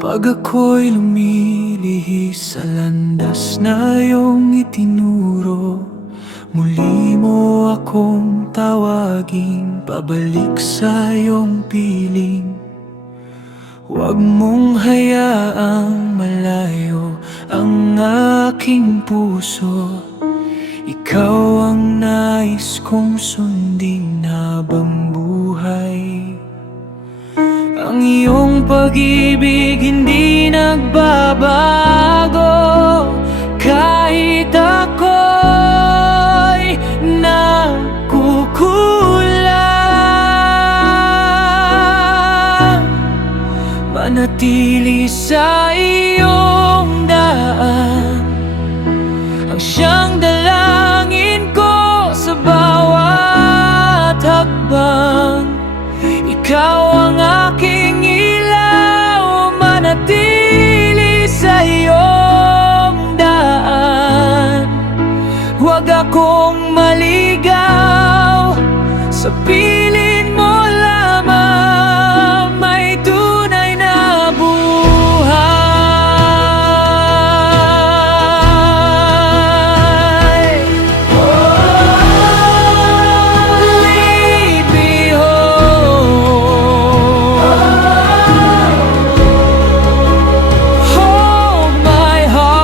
Pag ako'y lumilihis sa landas na iyong itinuro, muli mo akong tawagin pabalik sa iyong piling. Huwag mong hayaang malayo ang aking puso. Ikaw ang nais kong sundin habang buhay. Ang iyong pag-ibig hindi nagbabago kahit ako'y nakukulang. Manatili sa iyong daan ang siyang dalangin ko sa bawat hakbang. Ikaw ang aking ilaw, manatili sa iyong daan. Huwag akong maligaw sa piling mo lamang, may tunay na buhay. Lead me home, hold my heart,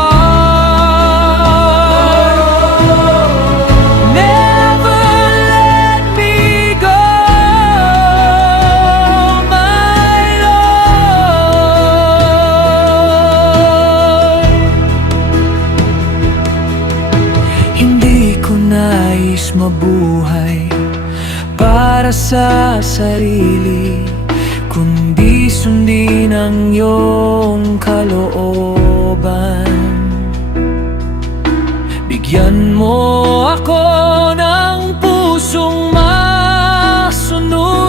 never let me go, my Lord. Hindi ko nais mabuhay para sa sarili, kundi sundin ang iyong kalooban. Bigyan mo ako ng pusong masunurin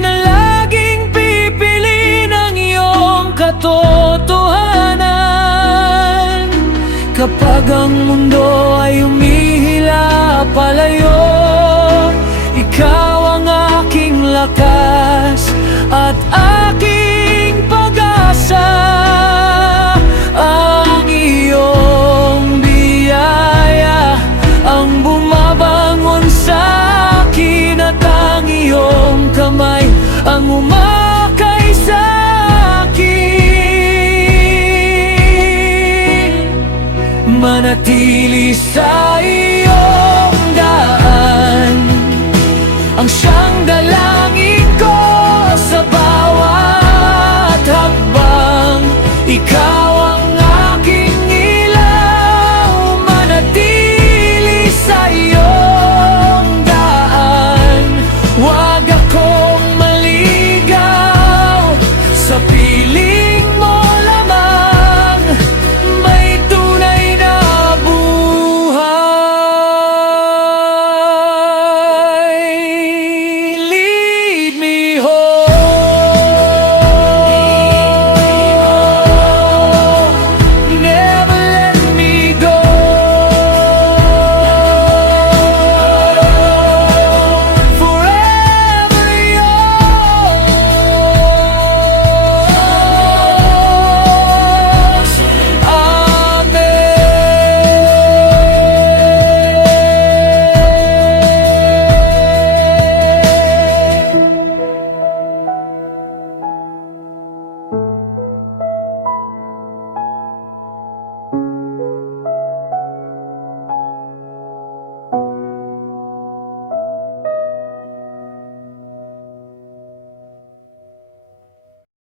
na laging pipiliin ang iyong katotohanan. Kapag ang mundo ay humihila palayo, ikaw ang aking lakas at aking pag-asa. Ang iyong biyaya ang bumabangon sa akin, at ang iyong kamay ang umakay sa akin. Manatili sa iyo